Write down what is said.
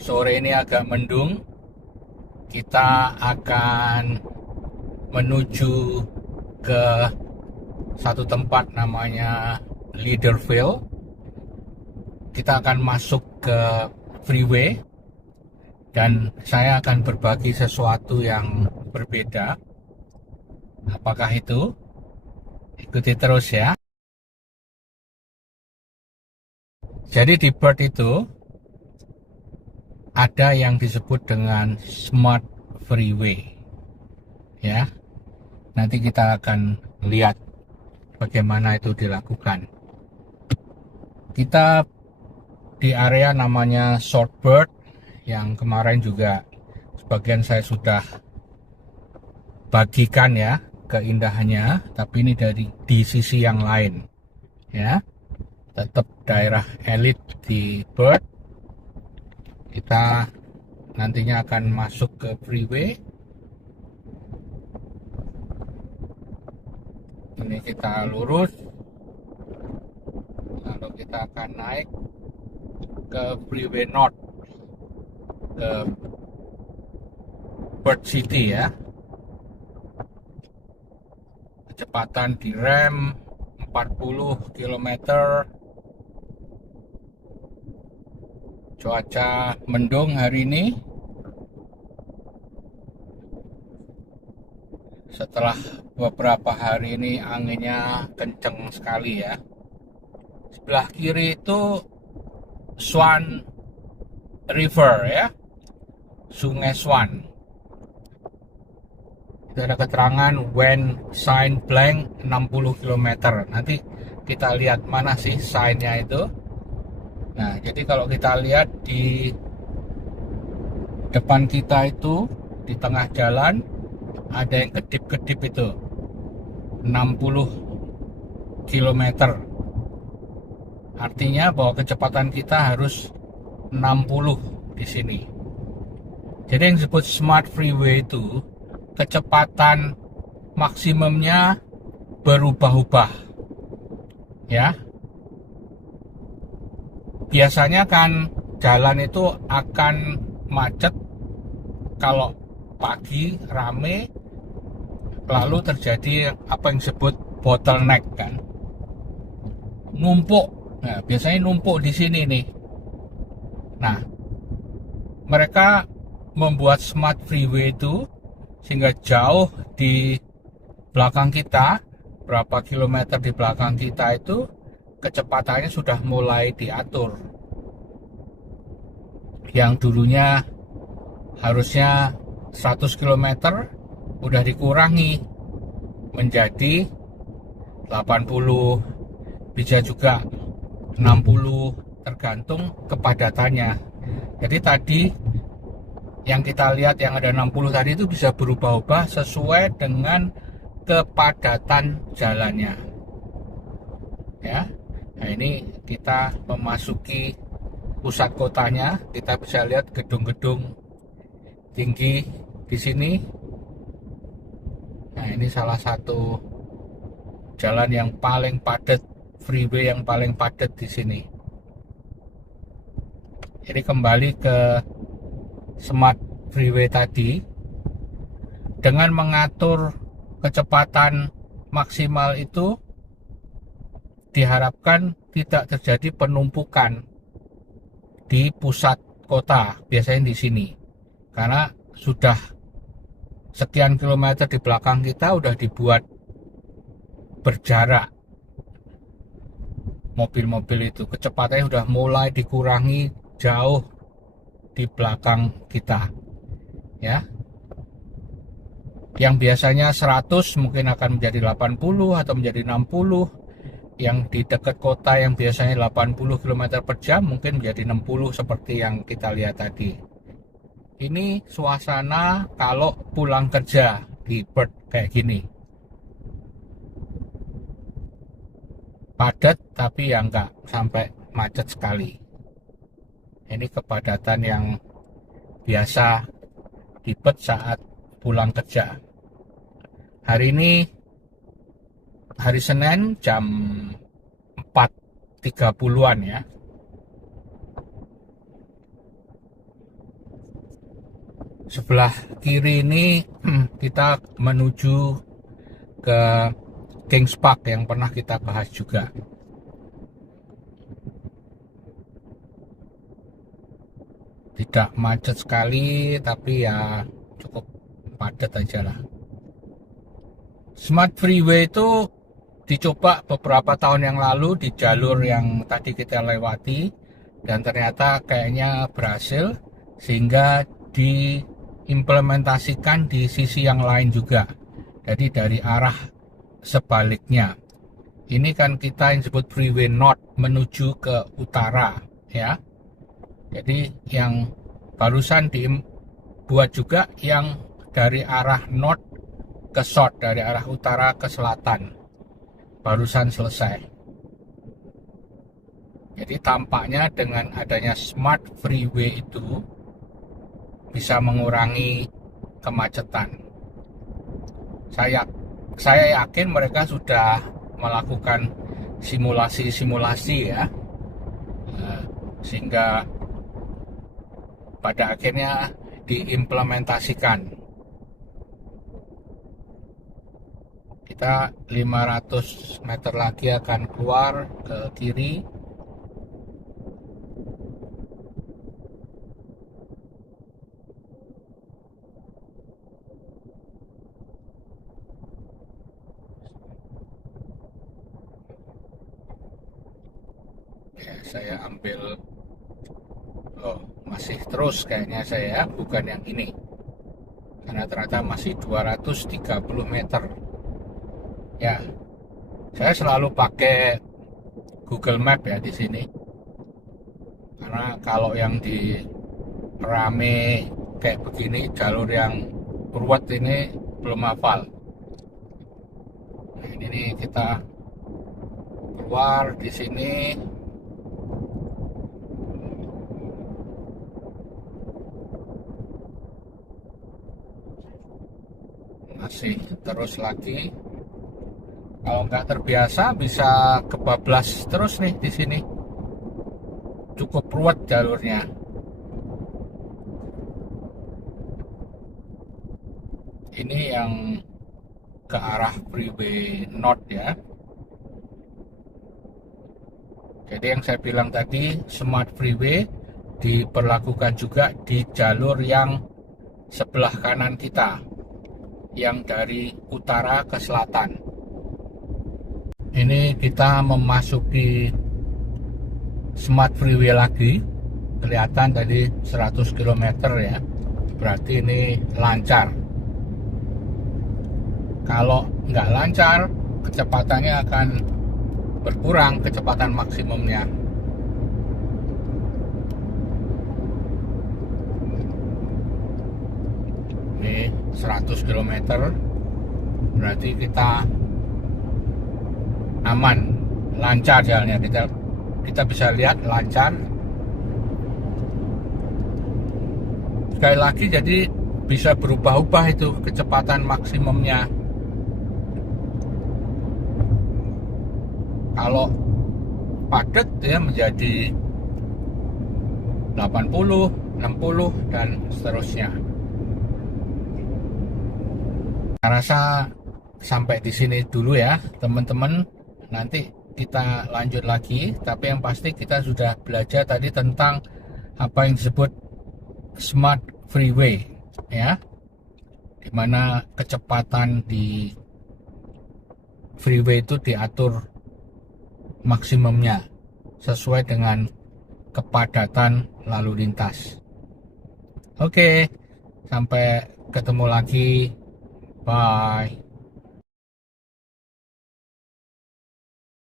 Sore ini agak mendung. Kita akan menuju ke satu tempat namanya Leaderville. Kita akan masuk ke freeway dan saya akan berbagi sesuatu yang berbeda. Apakah itu? Ikuti terus ya. Jadi di Bird itu ada yang disebut dengan Smart Freeway. Ya, nanti kita akan lihat bagaimana itu dilakukan. Kita di area namanya Shortbird yang kemarin juga sebagian saya sudah bagikan ya keindahannya, tapi ini dari di sisi yang lain ya, tetap daerah elit di Bird. Kita nantinya akan masuk ke freeway. Ini kita lurus, lalu kita akan naik ke freeway North, ke Bird City ya. Kecepatan direm 40 km. Cuaca mendung hari ini. Setelah beberapa hari ini anginnya kenceng sekali ya. Sebelah kiri itu Swan River ya, Sungai Swan. Itu ada keterangan when sign blank 60 km. Nanti kita lihat mana sih sign-nya itu. Nah, jadi kalau kita lihat di depan kita itu, di tengah jalan, ada yang kedip-kedip itu 60 km. Artinya bahwa kecepatan kita harus 60 di sini. Jadi yang disebut smart freeway itu kecepatan maksimumnya berubah-ubah. Ya. Biasanya kan jalan itu akan macet kalau pagi rame, lalu terjadi apa yang disebut bottleneck kan, numpuk. Nah, biasanya numpuk di sini nih. Nah, mereka membuat smart freeway itu sehingga jauh di belakang kita, berapa kilometer di belakang kita itu kecepatannya sudah mulai diatur. Yang dulunya harusnya 100 km udah dikurangi menjadi 80, bisa juga 60, tergantung kepadatannya. Jadi tadi yang kita lihat yang ada 60 tadi itu bisa berubah-ubah sesuai dengan kepadatan jalannya. Ya. Nah, ini kita memasuki pusat kotanya, kita bisa lihat gedung-gedung tinggi di sini. Nah, ini salah satu jalan yang paling padat, freeway yang paling padat di sini. Jadi kembali ke smart freeway tadi, dengan mengatur kecepatan maksimal itu diharapkan tidak terjadi penumpukan di pusat kota, biasanya di sini. Karena sudah sekian kilometer di belakang kita udah dibuat berjarak. Mobil-mobil itu kecepatannya udah mulai dikurangi jauh di belakang kita. Ya. Yang biasanya 100 mungkin akan menjadi 80 atau menjadi 60. Yang di dekat kota yang biasanya 80 km per jam mungkin menjadi 60 seperti yang kita lihat tadi. Ini suasana kalau pulang kerja di Bird kayak gini. Padat tapi ya enggak sampai macet sekali. Ini kepadatan yang biasa di Bird saat pulang kerja. Hari ini hari Senin jam 4.30-an ya. sebelah kiri ini kita menuju ke Kings Park yang pernah kita bahas juga. Tidak macet sekali, tapi ya cukup padat aja lah. Smart Freeway itu dicoba beberapa tahun yang lalu di jalur yang tadi kita lewati, dan ternyata kayaknya berhasil, sehingga diimplementasikan di sisi yang lain juga. Jadi dari arah sebaliknya. Ini kan kita yang disebut freeway north menuju ke utara, ya. Jadi yang barusan dibuat juga yang dari arah north ke south, dari arah utara ke selatan. Barusan selesai. Jadi tampaknya dengan adanya smart freeway itu bisa mengurangi kemacetan. Saya yakin mereka sudah melakukan simulasi-simulasi ya, sehingga pada akhirnya diimplementasikan. Kita 500 meter lagi akan keluar ke kiri. Ya, saya ambil, masih terus kayaknya saya, bukan yang ini, karena ternyata masih 230 meter. Ya, saya selalu pakai Google Map ya di sini, karena kalau yang di rame kayak begini, jalur yang ruwet ini belum hafal. Nah, ini nih kita keluar di sini. Masih terus lagi. Kalau nggak terbiasa bisa kebablas terus nih di sini. Cukup ruwet jalurnya. Ini yang ke arah freeway north ya. Jadi yang saya bilang tadi, smart freeway diperlakukan juga di jalur yang sebelah kanan kita, yang dari utara ke selatan. Ini kita memasuki smart freeway lagi. Kelihatan tadi 100 km ya. Berarti ini lancar. Kalau nggak lancar, kecepatannya akan berkurang, kecepatan maksimumnya. Ini 100 km, berarti kita aman, lancar jalannya. Kita bisa lihat lancar. Sekali lagi, jadi bisa berubah-ubah itu kecepatan maksimumnya. Kalau padat ya menjadi 80, 60 dan seterusnya. Saya rasa sampai di sini dulu ya teman-teman. Nanti kita lanjut lagi, tapi yang pasti kita sudah belajar tadi tentang apa yang disebut smart freeway ya, dimana kecepatan di freeway itu diatur maksimumnya sesuai dengan kepadatan lalu lintas. Oke, sampai ketemu lagi. Bye.